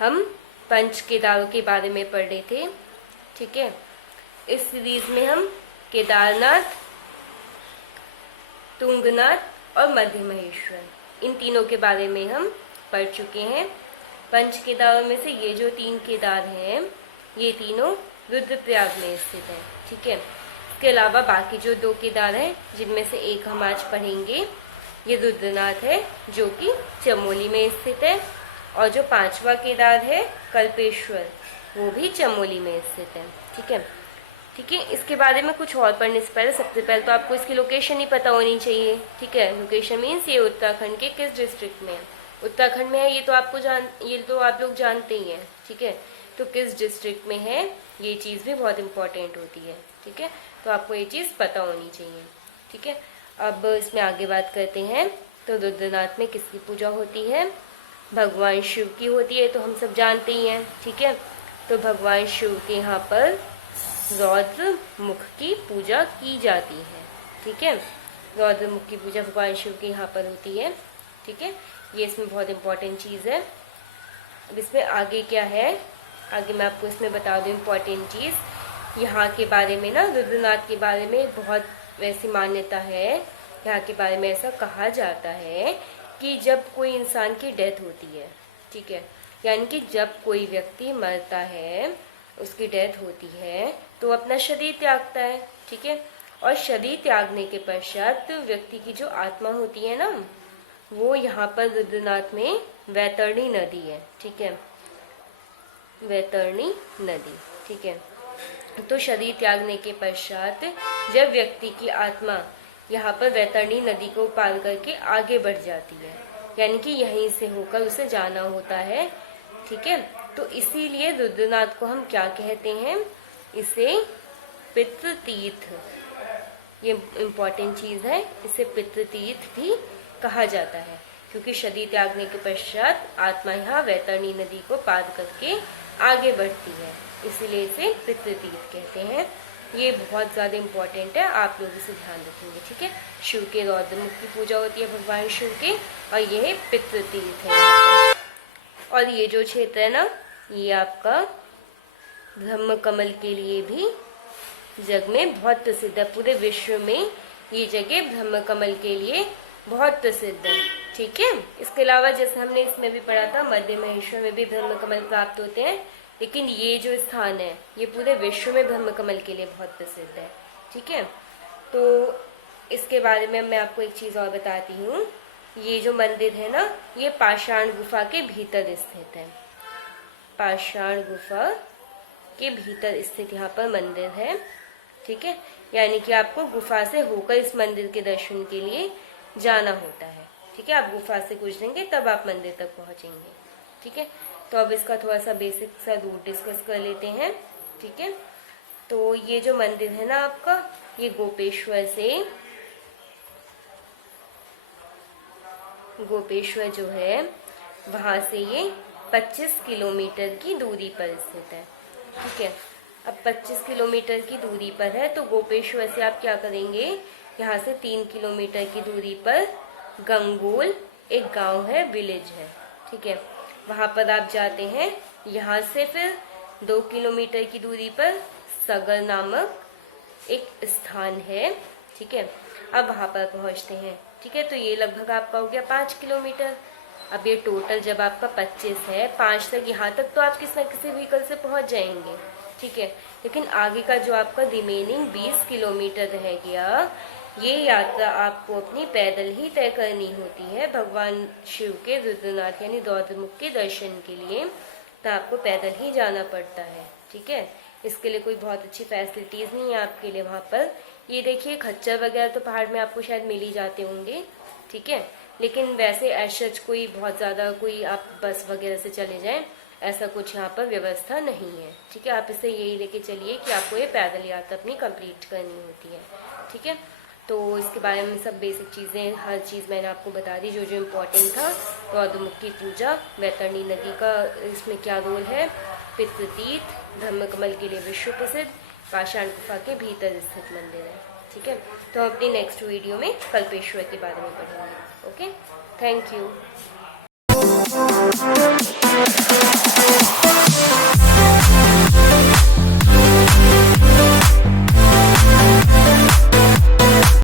हम पंच केदारों के बारे में पढ़ रहे थे। ठीक है, इस सीरीज में हम केदारनाथ, तुंगनाथ और मध्य महेश्वर इन तीनों के बारे में हम पढ़ चुके हैं। पंच केदारों में से ये जो 3 केदार हैं ये तीनों रुद्रप्रयाग में स्थित हैं। ठीक है, इसके अलावा बाकी जो 2 केदार हैं जिनमें से एक हम आज पढ़ेंगे ये रुद्रनाथ है जो कि चमोली में स्थित है, और जो 5वां केदार है कल्पेश्वर वो भी चमोली में स्थित है। ठीक है, इसके बारे में कुछ और पढ़ने से पहले सबसे पहले तो आपको इसकी लोकेशन ही पता होनी चाहिए। ठीक है, लोकेशन मीन्स ये उत्तराखंड के किस डिस्ट्रिक्ट में है। उत्तराखंड में है ये तो आप लोग जानते ही हैं। ठीक है, तो किस डिस्ट्रिक्ट में है ये चीज़ भी बहुत इंपॉर्टेंट होती है। ठीक है, तो आपको ये चीज़ पता होनी चाहिए। ठीक है, अब इसमें आगे बात करते हैं। तो रुद्रनाथ में किसकी पूजा होती है? भगवान शिव की होती है, तो हम सब जानते ही हैं। ठीक है, तो भगवान शिव के यहाँ पर रौद्र मुख की पूजा की जाती है। ठीक है, रौद्र मुख की पूजा भगवान शिव के यहाँ पर होती है। ठीक है, ये इसमें बहुत इंपॉर्टेंट चीज़ है। अब इसमें आगे क्या है, आगे मैं आपको इसमें बता दूँ इम्पॉर्टेंट चीज़। यहाँ के बारे में ना, रुद्रनाथ के बारे में बहुत वैसी मान्यता है, यहाँ के बारे में ऐसा कहा जाता है कि जब कोई इंसान की डेथ होती है, ठीक है, यानी कि जब कोई व्यक्ति मरता है, उसकी डेथ होती है, तो अपना शरीर त्यागता है। ठीक है, और शरीर त्यागने के पश्चात व्यक्ति की जो आत्मा होती है ना, वो यहाँ पर रुद्रनाथ में वैतरणी नदी है। ठीक है, वैतरणी नदी। ठीक है, तो शरीर त्यागने के पश्चात जब व्यक्ति की आत्मा यहाँ पर वैतरणी नदी को पार करके आगे बढ़ जाती है, यानी कि यहीं से होकर उसे जाना होता है। ठीक है, तो इसीलिए रुद्रनाथ को हम क्या कहते हैं? इसे पितृतीर्थ, ये इम्पोर्टेंट चीज़ है, इसे पितृतीर्थ भी कहा जाता है, क्योंकि शरीर त्यागने के पश्चात आत्मा यहाँ वैतरणी नदी को पार करके आगे बढ़ती है, इसीलिए इसे पितृतीर्थ कहते हैं। ये बहुत ज़्यादा इम्पोर्टेंट है, आप लोग इसे ध्यान रखेंगे। ठीक है, शिव के रौद्र मुख की पूजा होती है भगवान शिव के, और यह पितृतीर्थ है। और ये जो क्षेत्र है ना, ये आपका ब्रह्म कमल के लिए भी जग में बहुत प्रसिद्ध है। पूरे विश्व में ये जगह ब्रह्म कमल के लिए बहुत प्रसिद्ध है। ठीक है, इसके अलावा जैसे हमने इसमें भी पढ़ा था, मध्य महेश्वर में भी ब्रह्म कमल प्राप्त होते हैं, लेकिन ये जो स्थान है ये पूरे विश्व में ब्रह्म कमल के लिए बहुत प्रसिद्ध है। ठीक है, तो इसके बारे में मैं आपको एक चीज़ और बताती हूँ। ये जो मंदिर है ना, ये पाषाण गुफा के भीतर स्थित है। पाषाण गुफा के भीतर स्थित यहाँ पर मंदिर है। ठीक है, यानी कि आपको गुफा से होकर इस मंदिर के दर्शन के लिए जाना होता है। ठीक है, आप गुफा से गुजरेंगे तब आप मंदिर तक पहुँचेंगे। ठीक है, तो अब इसका थोड़ा सा बेसिक सा रूट डिस्कस कर लेते हैं। ठीक है, तो ये जो मंदिर है ना आपका, ये गोपेश्वर जो है वहाँ से ये 25 किलोमीटर की दूरी पर स्थित है। ठीक है, अब 25 किलोमीटर की दूरी पर है, तो गोपेश्वर से आप क्या करेंगे, यहाँ से 3 किलोमीटर की दूरी पर गंगोल एक गांव है, विलेज है। ठीक है, वहाँ पर आप जाते हैं। यहाँ से फिर 2 किलोमीटर की दूरी पर सगर नामक एक स्थान है। ठीक है, अब वहाँ पर पहुँचते हैं। ठीक है, तो ये लगभग आपका हो गया 5 किलोमीटर। अब ये टोटल जब आपका 25 है, 5 तक, यहाँ तक तो आप किसी न किसी व्हीकल से पहुँच जाएंगे। ठीक है, लेकिन आगे का जो आपका रिमेनिंग 20 किलोमीटर रह गया, ये यात्रा आपको अपनी पैदल ही तय करनी होती है भगवान शिव के रुद्रनाथ यानी रौद्र मुख के दर्शन के लिए, तो आपको पैदल ही जाना पड़ता है। ठीक है, इसके लिए कोई बहुत अच्छी फैसिलिटीज़ नहीं है आपके लिए वहाँ पर। ये देखिए, खच्चर वगैरह तो पहाड़ में आपको शायद मिल ही जाते होंगे। ठीक है, लेकिन वैसे ऐसा कोई बहुत ज़्यादा कोई आप बस वगैरह से चले जाएं, ऐसा कुछ यहाँ पर व्यवस्था नहीं है। ठीक है, आप इसे यही लेके चलिए कि आपको ये पैदल यात्रा अपनी कंप्लीट करनी होती है। ठीक है, तो इसके बारे में सब बेसिक चीज़ें, हर चीज़ मैंने आपको बता दी जो जो इम्पोर्टेंट था। रौद्र मुख की पूजा, वैतरणी नदी का इसमें क्या रोल है, पितृतीर्थ, ब्रह्म कमल के लिए विश्व प्रसिद्ध, पाषाण गुफा के भीतर स्थित मंदिर है। ठीक है, तो हम अपनी नेक्स्ट वीडियो में कल्पेश्वर के बारे में पढ़ेंगे। Okay, thank you.